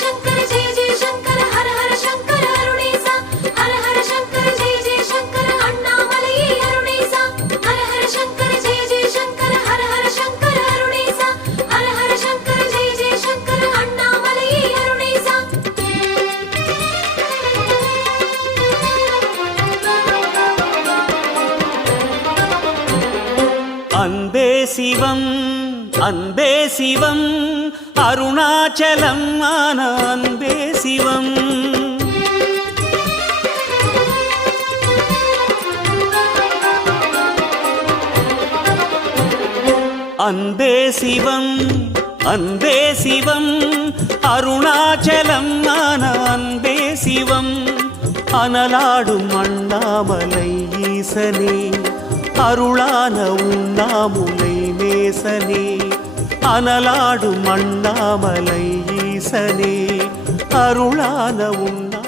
शंकर जय जय शंकर हर हर शंकर अरुणेसा हर हर शंकर जय जय शंकर अण्णामलैये अरुणेसा हर हर शंकर जय जय शंकर हर हर शंकर अरुणेसा हर हर शंकर जय जय शंकर अण्णामलैये अरुणेसा அன்பே சிவம் அருணாச்சலம் ஆன அன்பே சிவம் அன்பே சிவம் அருணாச்சலம் ஆன அன்பே சிவம் அனலாடும் அண்ணாமலை ஈசனே அருளான உண்ணாமுலை நேசனே அனலாடும் அண்ணாமலை ஈசனே அருளான உண்ணா